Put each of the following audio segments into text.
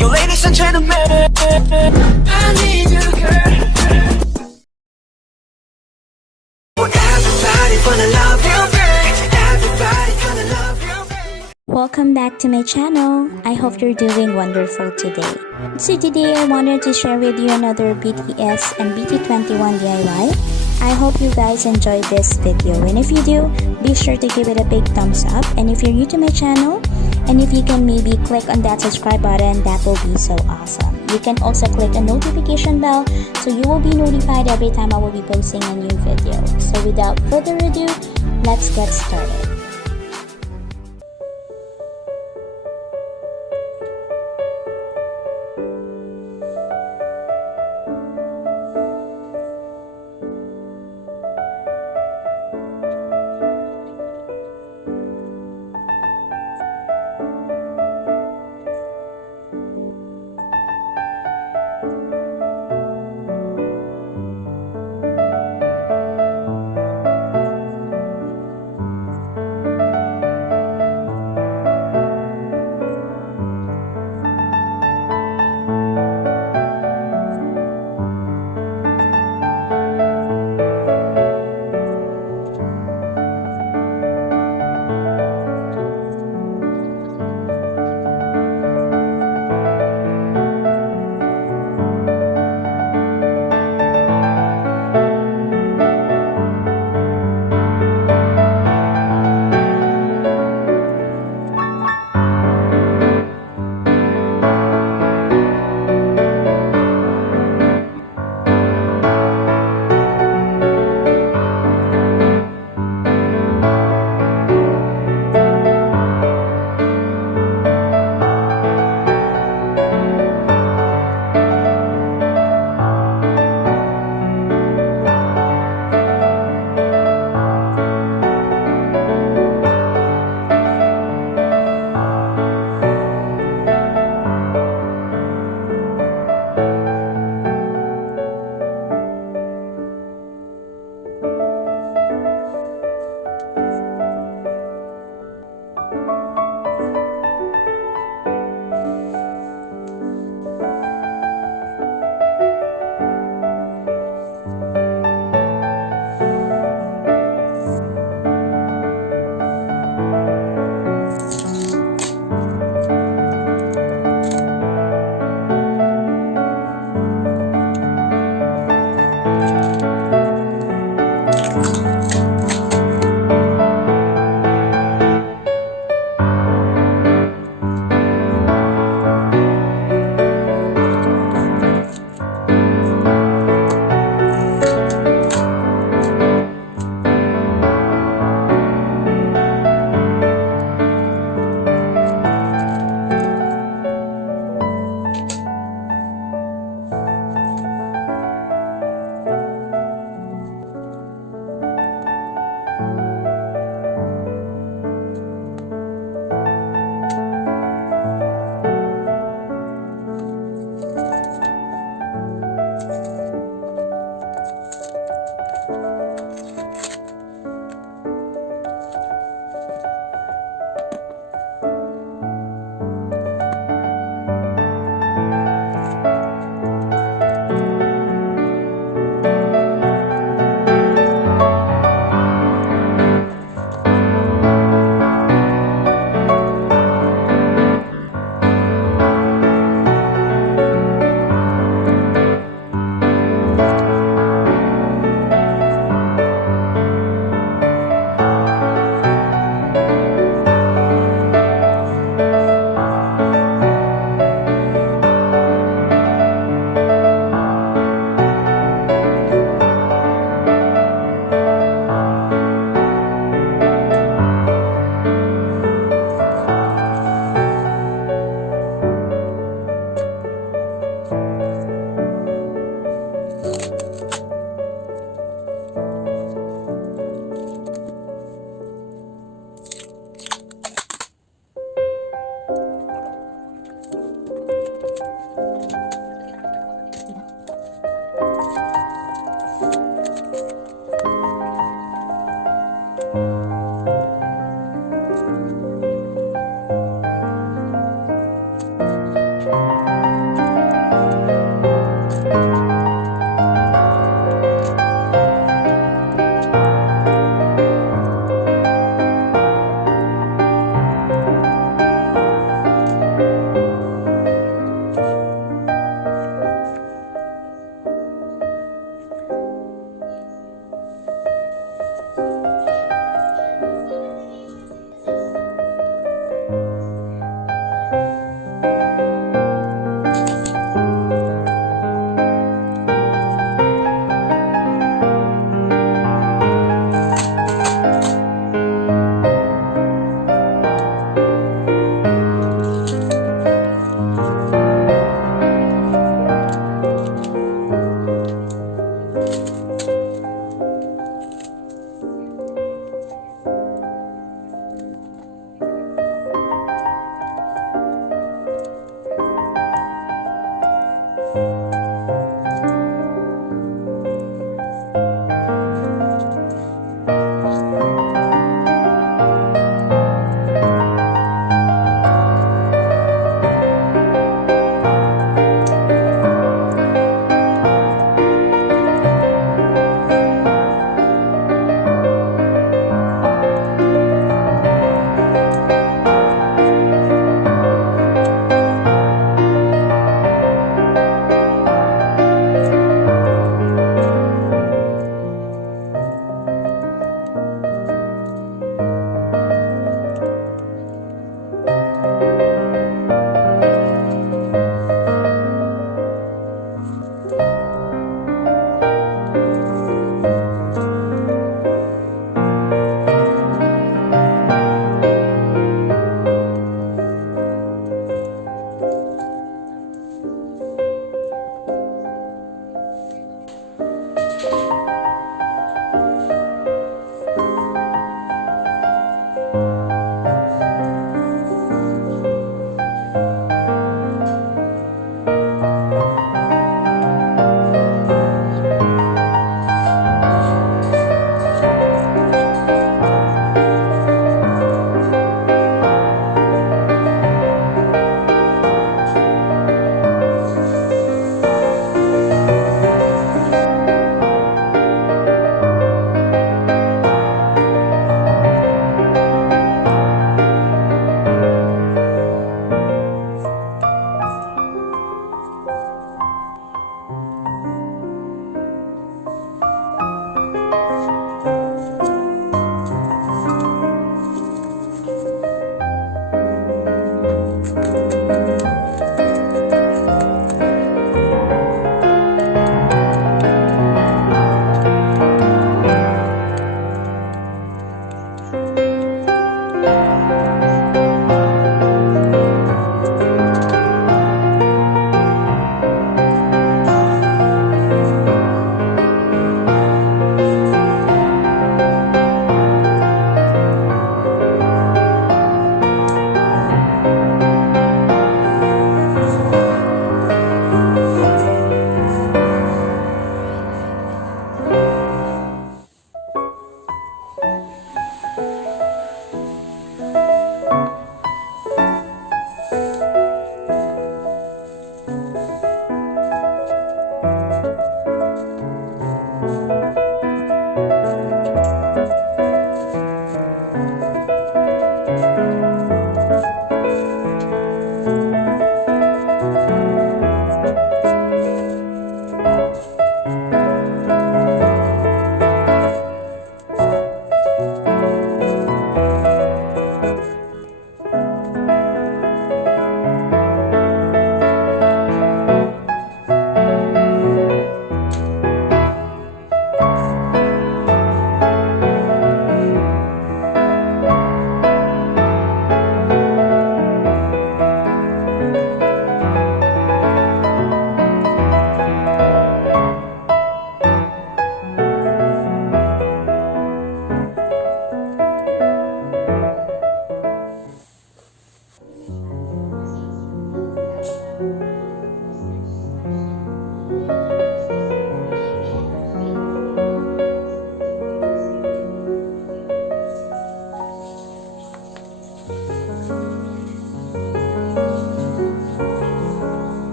You ladies and gentlemen, I need you, girl. Everybody wanna love you, babe. Everybody gonna love you, babe. Welcome back to my channel. I hope you're doing wonderful today. So today I wanted to share with you another BTS and BT21 DIY. I hope you guys enjoyed this video, and if you do, be sure to give it a big thumbs up. And if you're new to my channel, and if you can maybe click on that subscribe button, that will be so awesome. You can also click a notification bell so you will be notified every time I will be posting a new video. So without further ado, let's get started.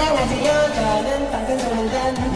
안녕하세요. 저는 방탄소년단